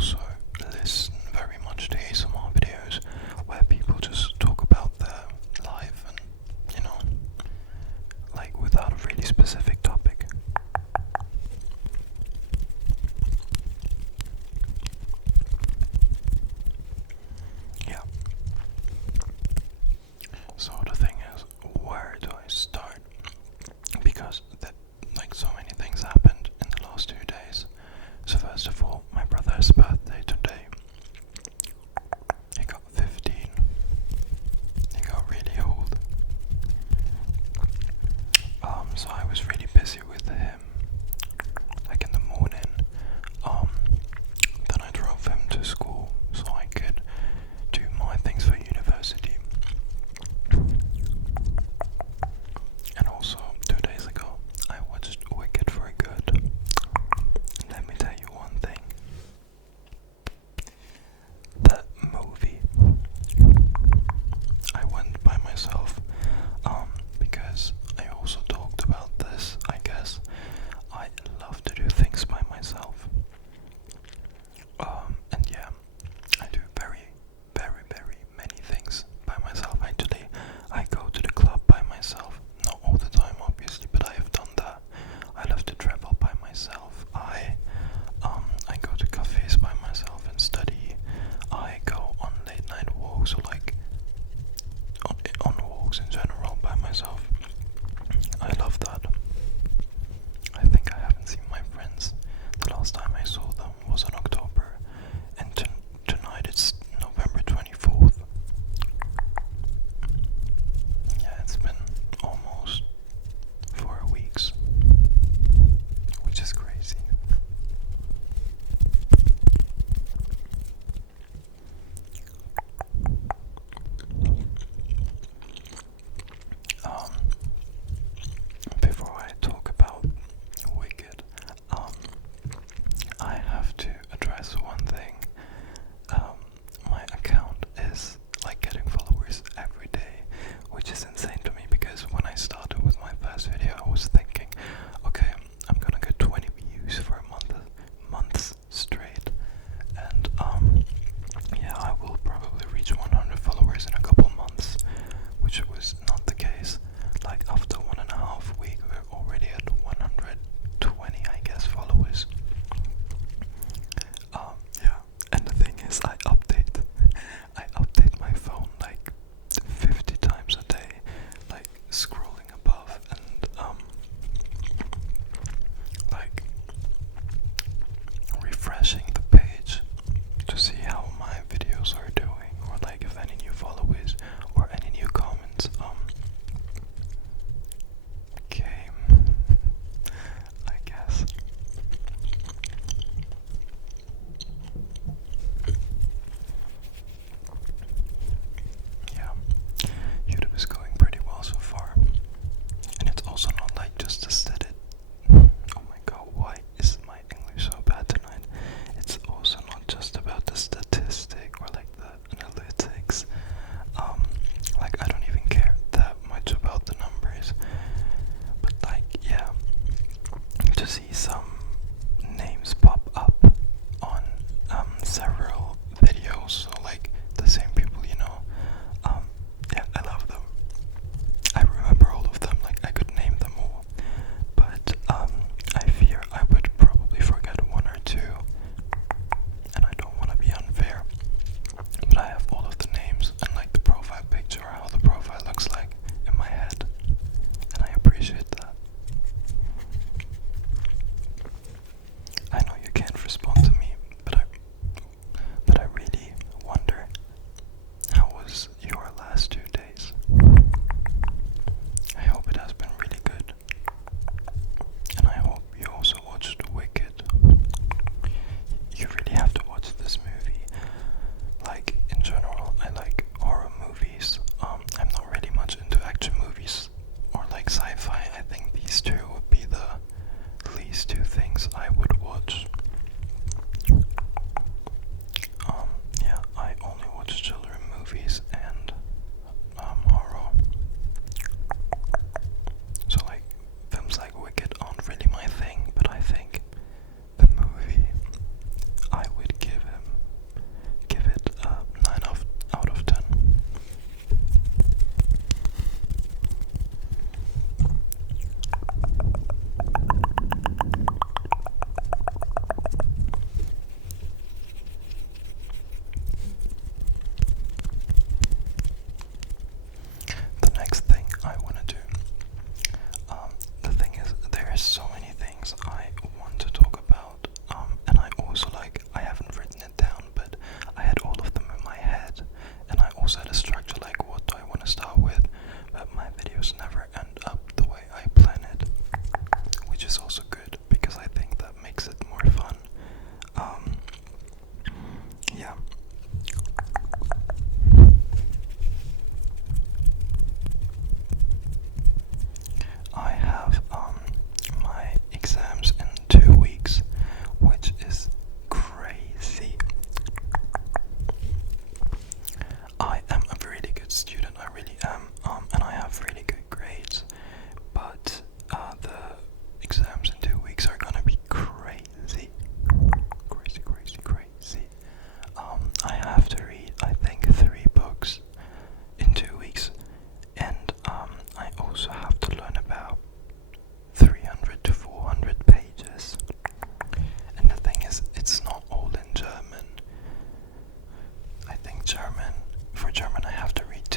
also listen very much to ASMR videos where people just talk about their life and, you know, like without a really specific topic. Yeah. So the thing is, where do I start? Because like so many things happened in the last 2 days. So first of all, my brother's birthday today.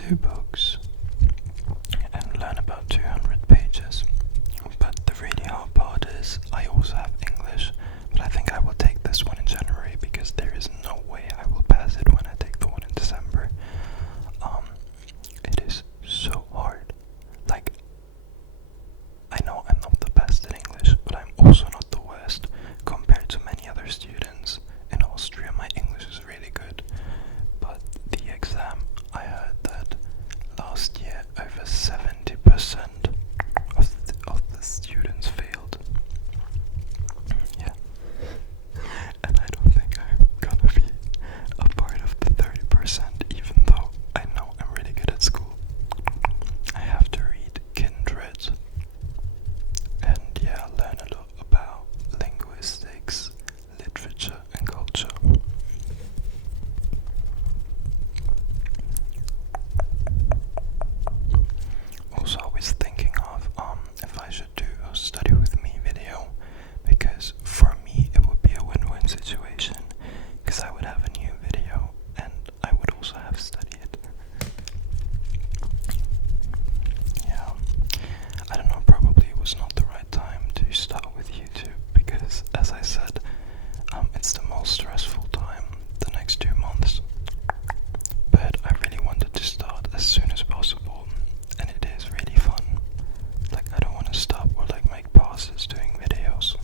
2 books and learn about 200 pages. But the really hard part is I also have English, but I think I will take this one in January because there is no way I will pass it when I take the one in December. It is so hard. Like, I know I'm not the best in English, but I'm also not the worst. Compared to many other students in Austria, my English is really good. But the exam, I heard that last year over 70% of the students failed. Yeah. And I don't think I'm gonna be a part of the 30%, even though I know I'm really good at school. I have to read Kindred and learn a lot about linguistics, literature and culture. Also, I was thinking of if I should do a study with me video, because for me it would be a win-win situation, because I would have a new video and I would also have studied. Yeah, I don't know, probably it was not the right time to start with YouTube, because as I said, it's the most stressful time, the next 2 months. But I really wanted to start as soon as possible, and it is really fun. Like, I don't want to stop or like make pauses doing videos.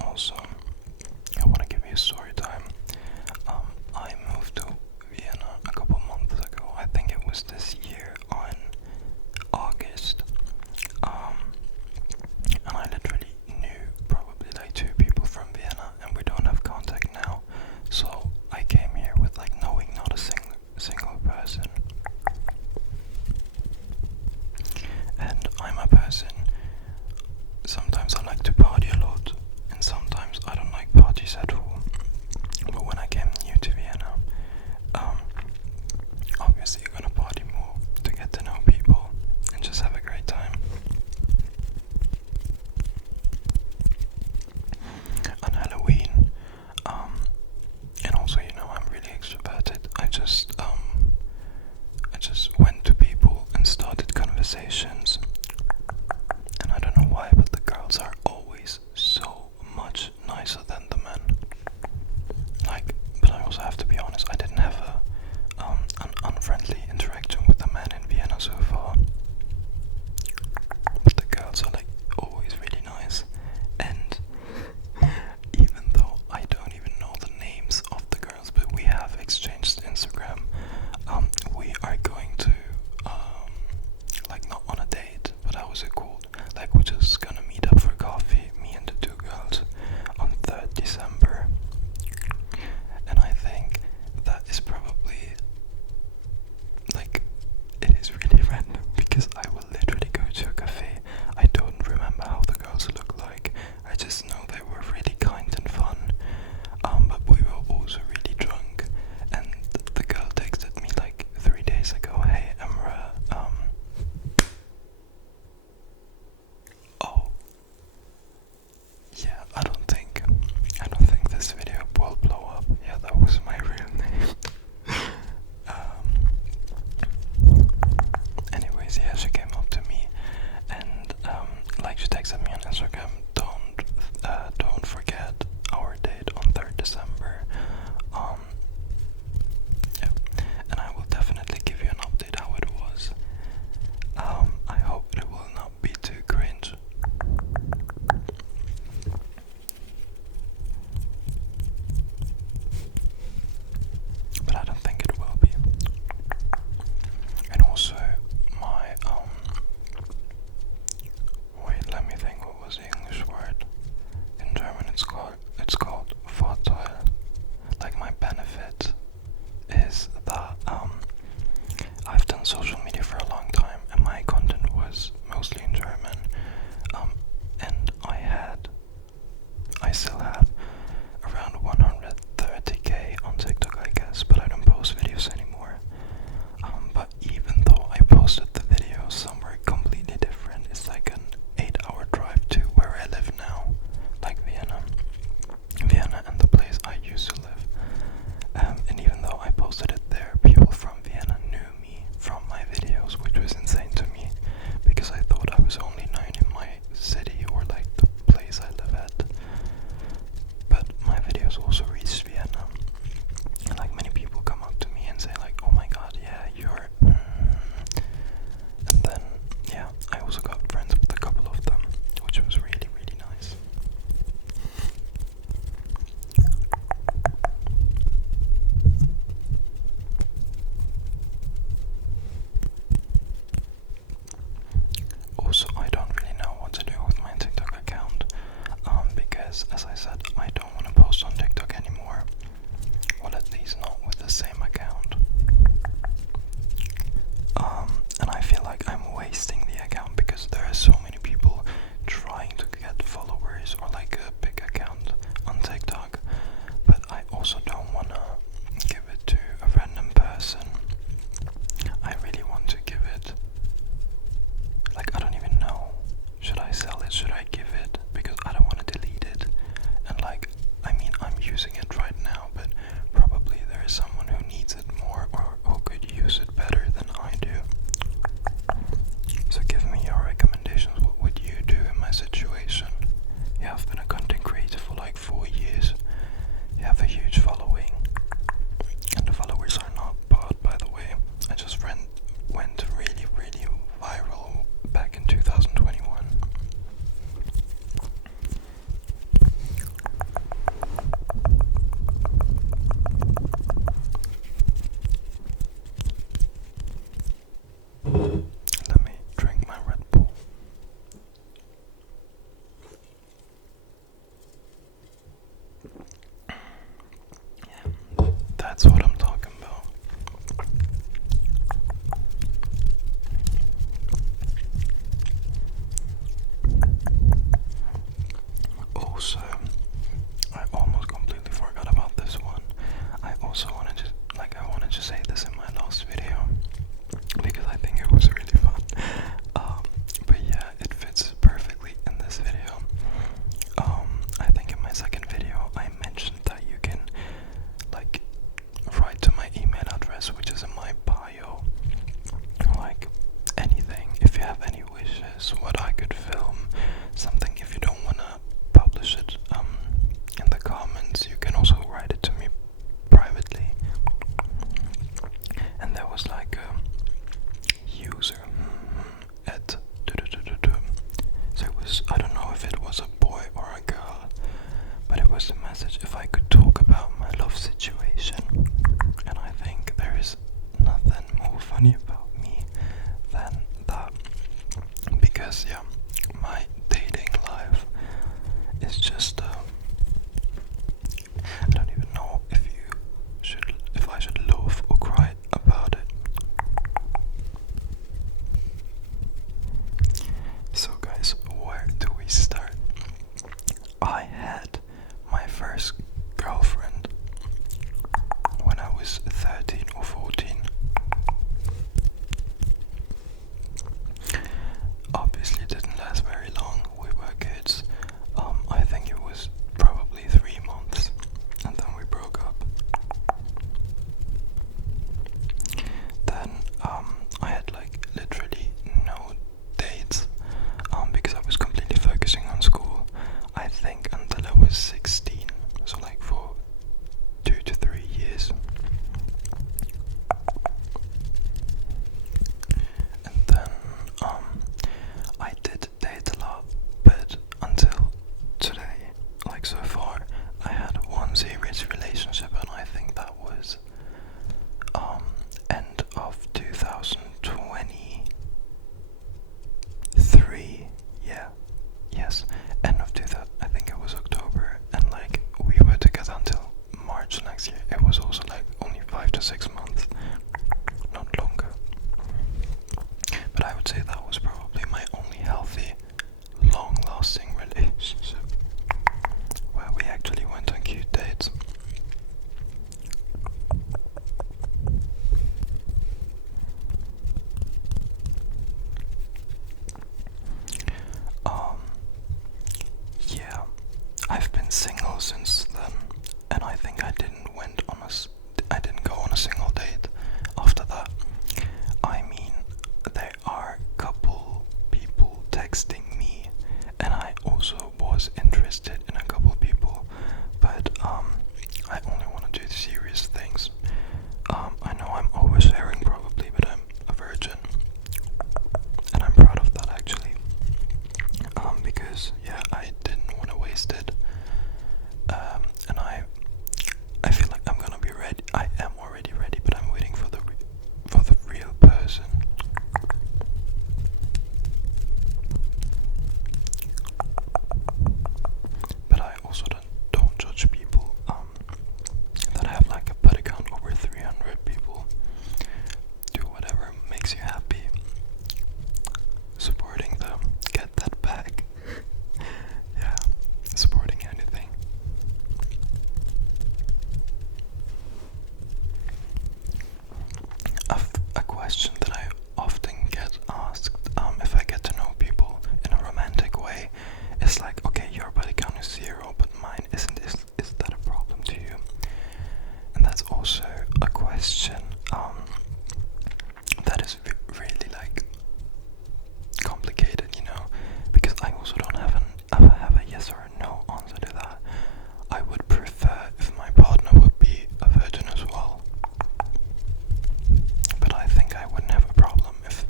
Also, I want to give you a story time. I moved to Vienna a couple months ago. I think it was this year on August. And I literally knew probably like 2 people from Vienna, and we don't have contact now. So I came here with like knowing not a single person. And I'm a person, sometimes I like to party a lot, and sometimes I don't like parties at all. But when I came new to Vienna, obviously you're gonna party more to get to know people and just have a great time. On Halloween, and also, I'm really extroverted. I just went to people and started conversations. And I don't know why, but the girls are always so much nicer than the men. Like, but I also have to be honest, I didn't have an unfriendly interaction with the men in Vienna so far. But the girls are like always really nice. And even though I don't even know the names of the girls, but we have exchanged Instagram, we are going to like, not on a date, but how is it called? Like, we're just gonna meet up for coffee, me and the 2 girls, on 3rd December. And I think that is probably, like, it is really random, because I will literally go to a cafe. I don't remember how the girls look like. I just know they were really kind and fun. But we were also really drunk, and the girl texted me like 3 days ago, "Hey Emra, oh, yeah, I don't think this video will blow up." Yeah, that was my real name. Anyways, yeah, she came you have any wishes, what I could film, something, if you don't want to publish it in the comments, you can also write it to me privately. And there was like a user at so it was, I don't know if it was a boy or a girl, but it was a message if I could talk about my love situation. And I think there is nothing more funny about me than that, because yeah, my dating life is just I don't even know if I should laugh or cry about it. So guys, where do we start? I had my first girlfriend when I was 13 or 14. Obviously it didn't last very long, we were kids. I think it was probably 3 months and then we broke up. Then I had like literally no dates because I was completely focusing on school, I think until I was 16, so like for 2 to 3 years. And then I did date a lot, but until today, like so far, I had one serious relationship, and I think that was end of 2023. Yes, end of 2000. I think it was October, and like we were together until March next year. It was also like only 5 to 6 months, not longer. But I would say that was probably my only healthy, long-lasting relationship, where we actually went on cute dates. Yeah, I've been single since then, and I think I didn't go on a single date after that. I mean, there are a couple people texting me, and I also was interested in a couple people, but I only want to do serious things. I know I'm oversharing probably, but I'm a virgin, and I'm proud of that actually. Because yeah, I didn't want to waste it, and I feel like I'm gonna be ready. I am already ready, but I'm waiting for the real person. But I also don't judge people that have like a body count over 300 people. Do whatever makes you happy. Supporting them, get that back. Yeah, supporting anything. A question that I often get asked, if I get to know people in a romantic way, is like, okay, your body count is 0, but mine isn't. Is that a problem to you? And that's also a question that is really like complicated, you know, because I also don't have a yes or a no answer to that. I would prefer if my partner would be a virgin as well, but I think I wouldn't have a problem if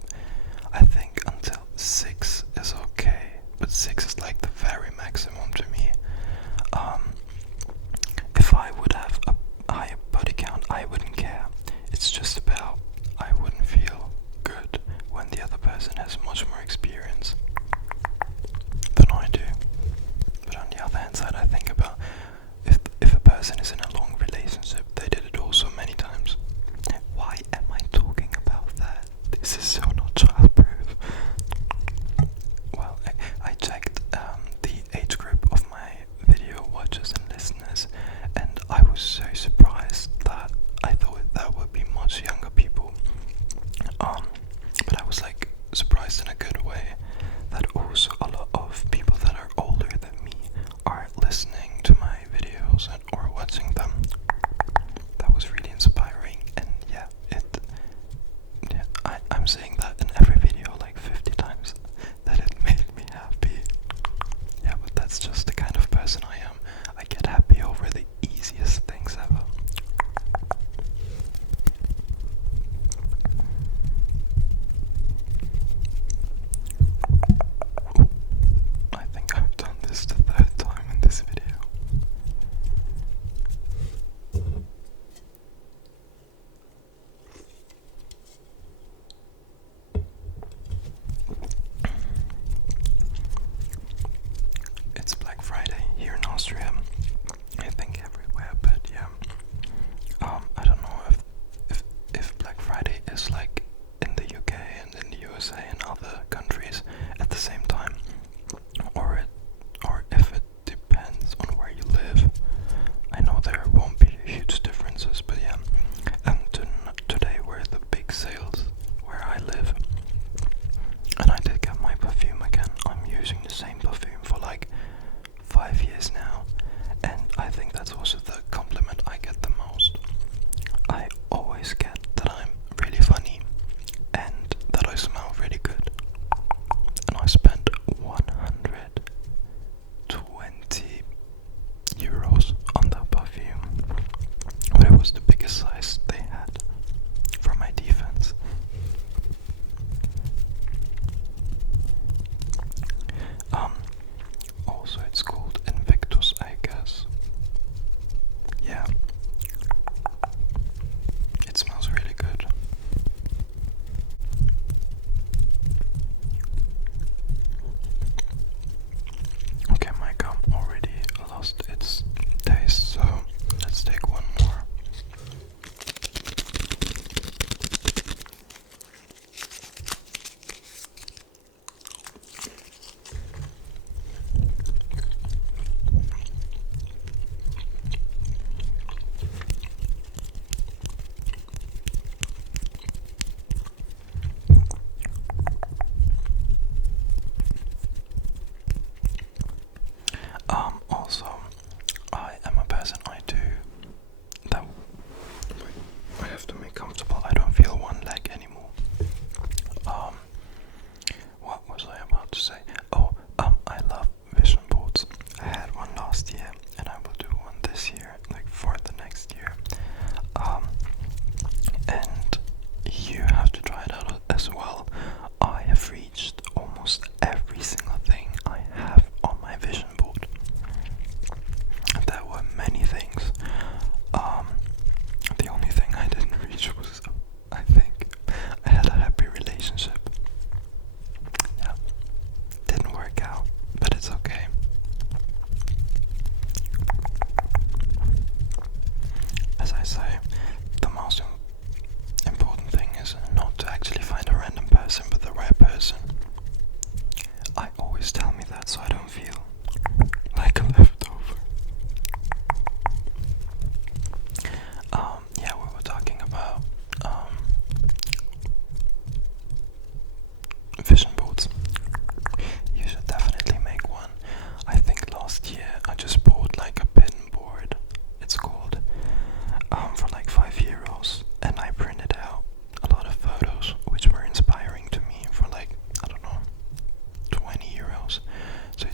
I think until 6 is okay, but 6 is like the very maximum to me. If I would have a higher body count, I wouldn't care. It's just about I wouldn't feel good when the other person has much more experience than I do. But on the other hand side, I think about if a person is in a long relationship, they did it also many times. Why am I talking about that? This is so not childproof. Well, I checked the age group of my video watchers and listeners, and I was so surprised that I thought that would be much younger people. But I was like surprised in a good way that also a lot of people that are older than me are listening to my videos or watching them. That was really inspiring, and yeah, I'm saying that in every video like 50 times. countries at the same time, or if it depends on where you live. I know there won't be huge differences, but yeah. And today were the big sales where I live, and I did get my perfume again. I'm using the same perfume for like 5 years now, and I think that's also the compliment I get the most. I always get that I'm really funny and that I smell really good, and I spent 120 euros on that perfume, but it was the biggest size they had for my defense. Also it's called Invictus, I guess. Yeah. It smells really good. Okay, my gum already lost its taste, so let's take one more. Also, I am a person, I do that. I have to make comfortable. I don't feel one leg anymore. What was I about to say? I love vision boards. I had one last year, and I will do one this year, like for the next year. And you have to try it out as well. I have reached almost every single thing I have on my vision board. There were many things. The only thing I didn't reach was, I think, I had a happy relationship. Yeah, didn't work out, but it's okay. As I say, the most important thing is not to actually find a random person, but the right person. I always tell me that so I don't feel like a leftover. Yeah, we were talking about vision boards. You should definitely make one. I think last year I just bought like a pin board, it's called, for like €5, and I printed out a lot of photos which were inspiring to me for like, I don't know, €20. So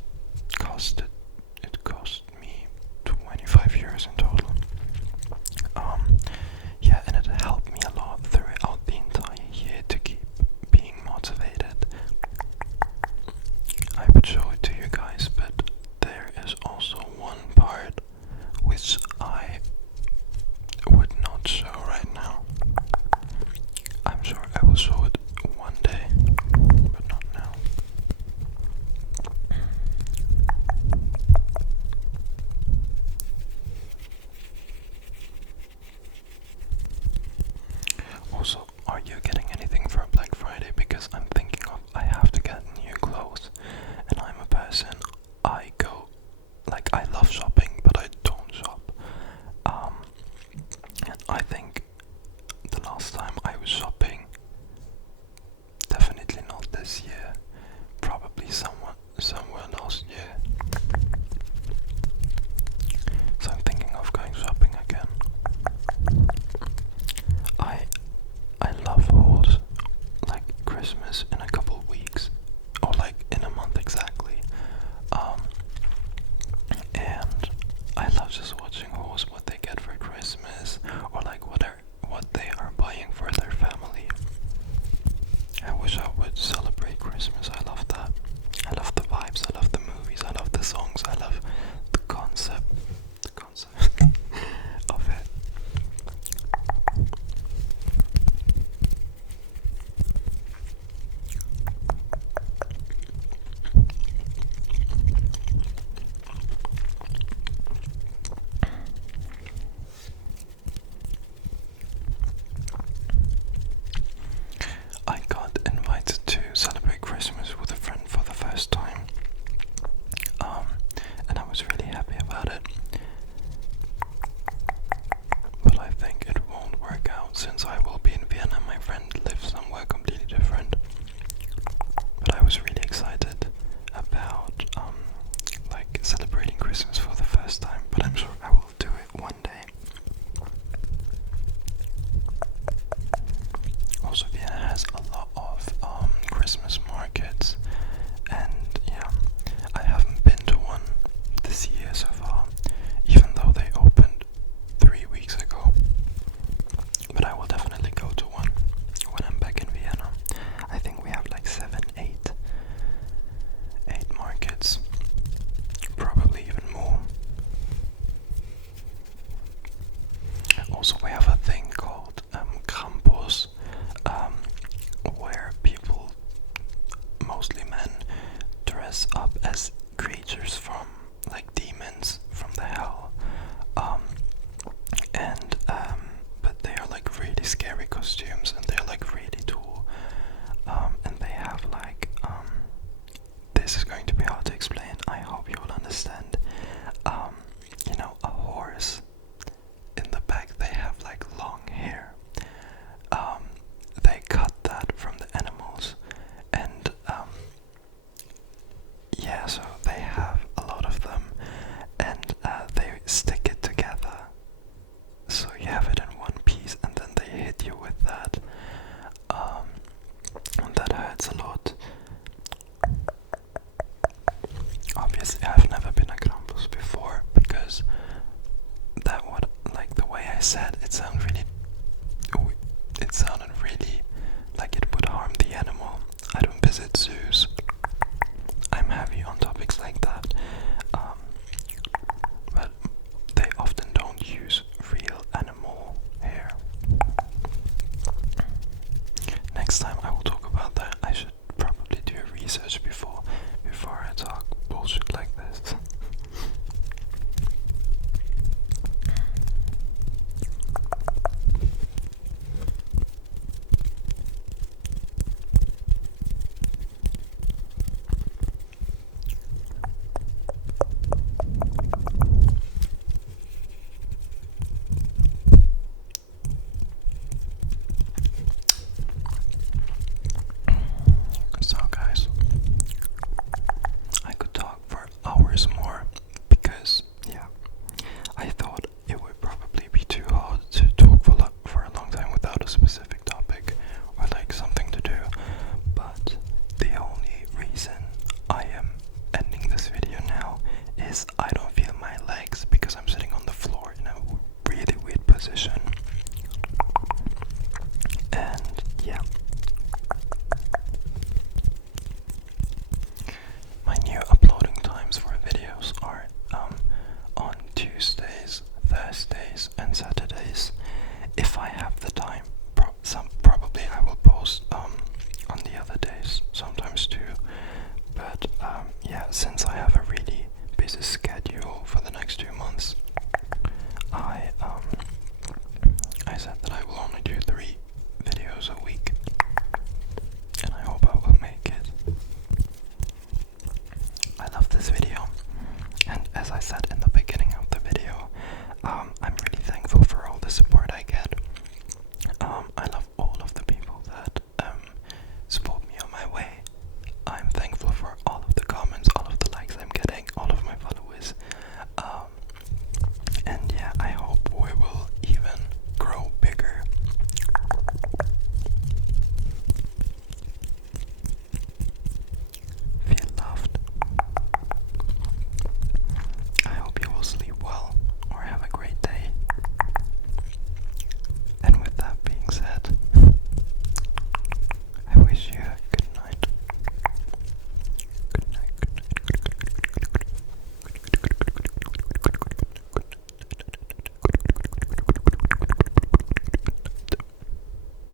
dress up as creatures from like demons from the hell, and but they are like really scary costumes, and they're like really tall, and they have like this is going to be hard to explain. I hope you will understand. You know, a horse. In the back, they have like long hair. They cut that from the animals, and yeah, so they have a lot of them, and they stick it together. So you have it in one piece, and then they hit you with that. And that hurts a lot. Obviously, I've never been a Krampus before, because that would, like the way I said, it sounded really like it would harm the animal. I don't visit zoos. I'm heavy on topics like that. But they often don't use real animal hair. Next time I will talk about that. I should probably do research